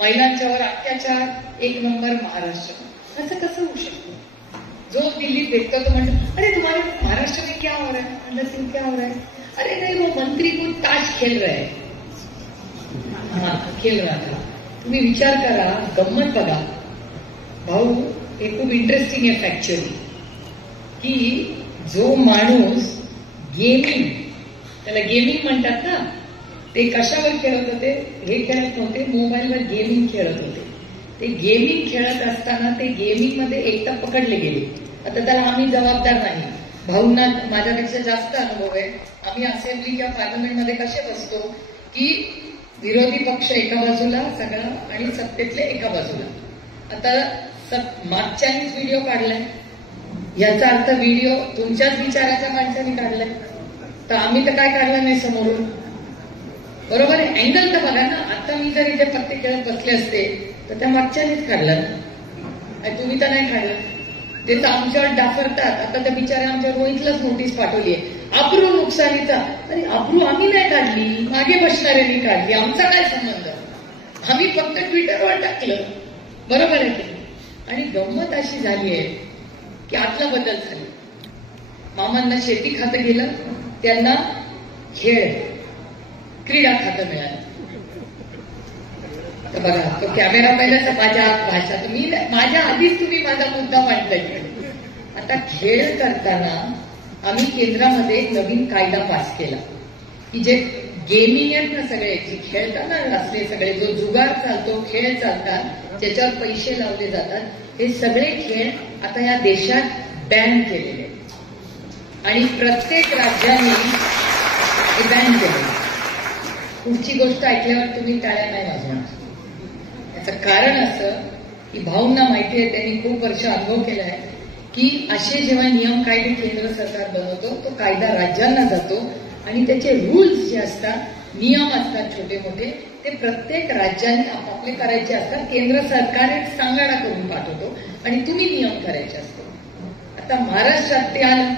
महिलांच्यावर अत्याचार 1 नंबर महाराष्ट्र। असं कसं होऊ शकतं? जो दिल्लीत भेटतो तो म्हणतो, अरे तुम्हारे महाराष्ट्र में क्या हो रहा है? अंदर सिंह क्या हो रहा है? अरे नहीं, वो मंत्री को ताश खेल रहे हैं। हाँ, खेल रहा था। तुम्ही विचार करा, गंमत बघा भाऊ, हे खूप इंटरेस्टिंग आहे फॅक्च्युअली, की जो माणूस गेमिंग, त्याला गेमिंग म्हणतात ना, ते कशावर खेळत होते? हे खेळत नव्हते, मोबाईलवर गेमिंग खेळत होते। ते गेमिंग खेळत असताना ते गेमिंग मध्ये एकटा पकडले गेले। आता त्याला आम्ही जबाबदार नाही, भाऊंना माझ्यापेक्षा जास्त अनुभव आहे। आम्ही असेंब्ली किंवा पार्लमेंटमध्ये कसे बसतो की विरोधी पक्ष एका बाजूला सगळा आणि सत्तेतले एका बाजूला। आता मागच्यानीच व्हिडिओ काढलाय, याचा अर्थ व्हिडिओ तुमच्याच विचाराच्या माणसाने काढलाय, तर आम्ही तर काय काढलं नाही समोरून, बरोबर आहे? अँगल तर बघा ना। आता मी जर इथे पत्ते खेळत बसले असते तर त्या मागच्यानेच काढलं, तुम्ही तर नाही काढलं। ते तर आमच्यावर डाफरतात। आता त्या बिचाऱ्या आमच्या रोहितलाच नोटीस पाठवली आहे, अब्रू नुकसानीचा। अरे अब्रू आम्ही नाही काढली, मागे बसणाऱ्यांनी काढली, आमचा काय संबंध? आम्ही फक्त ट्विटरवर टाकलं, बरोबर आहे की? आणि गंमत अशी झाली आहे की आतला बदल झाला। मामांना शेती खातं गेलं, त्यांना खेळ क्रीडा खातं मिळालं। तर बघा, तो कॅमेरा पाहिला तर माझ्या भाषा, तुम्ही माझ्या आधीच तुम्ही माझा मुद्दा मांडलाय। आता खेळ करताना आम्ही केंद्रामध्ये एक नवीन कायदा पास केला की जे गेमिंग आहेत ना, सगळे जे खेळताना असले सगळे, जो जुगार चालतो, खेळ चालतात, ज्याच्यावर पैसे लावले जातात, हे सगळे खेळ आता या देशात बॅन केलेले आहेत आणि प्रत्येक राज्याने हे बॅन केले। पुढची गोष्ट ऐकल्यावर तुम्ही टाळ्या नाही वाजवणार। याचं कारण असं की भाऊंना माहिती आहे, त्यांनी खूप वर्ष अनुभव केला आहे की असे जेव्हा नियम कायदे केंद्र सरकार बनवतो, तो कायदा राज्यांना जातो आणि त्याचे रूल्स जे असतात, नियम असतात छोटे मोठे, ते प्रत्येक राज्याने आपापले करायचे असतात। केंद्र सरकार एक सांगाडा करून पाठवतो आणि तुम्ही नियम करायचे असतो। आता महाराष्ट्रात ते आलं।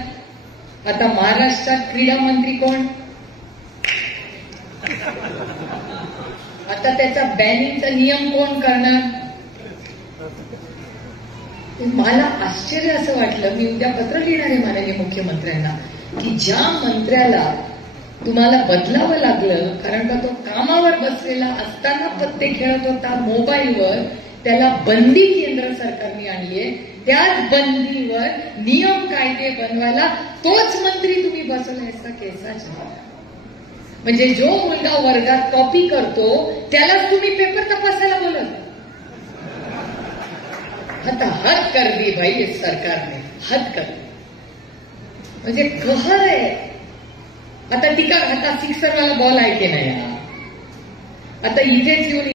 आता महाराष्ट्रात क्रीडा मंत्री कोण? आता त्याचा बॅनिंगचा नियम कोण करणार? मला आश्चर्य असं वाटलं, मी उद्या पत्र लिहिणार आहे माननीय मुख्यमंत्र्यांना, की ज्या मंत्र्याला तुम्हाला बदलावं लागलं कारण का तो कामावर बसलेला असताना पत्ते खेळत होता मोबाईलवर, त्याला बंदी केंद्र सरकारने आणली आहे। त्याच बंदीवर नियम कायदे बनवायला तोच मंत्री तुम्ही बसवला, याचा केसा छान। म्हणजे जो मुलगा वर्गात कॉपी करतो त्यालाच तुम्ही पेपर तपासायला बोलत। आता हद कर दी भाई इस सरकारने, हद कर, म्हणजे कहर आहे। आता टीका, आता सिक्सरवाला बॉल आहे की नाही? आता इथेच येऊन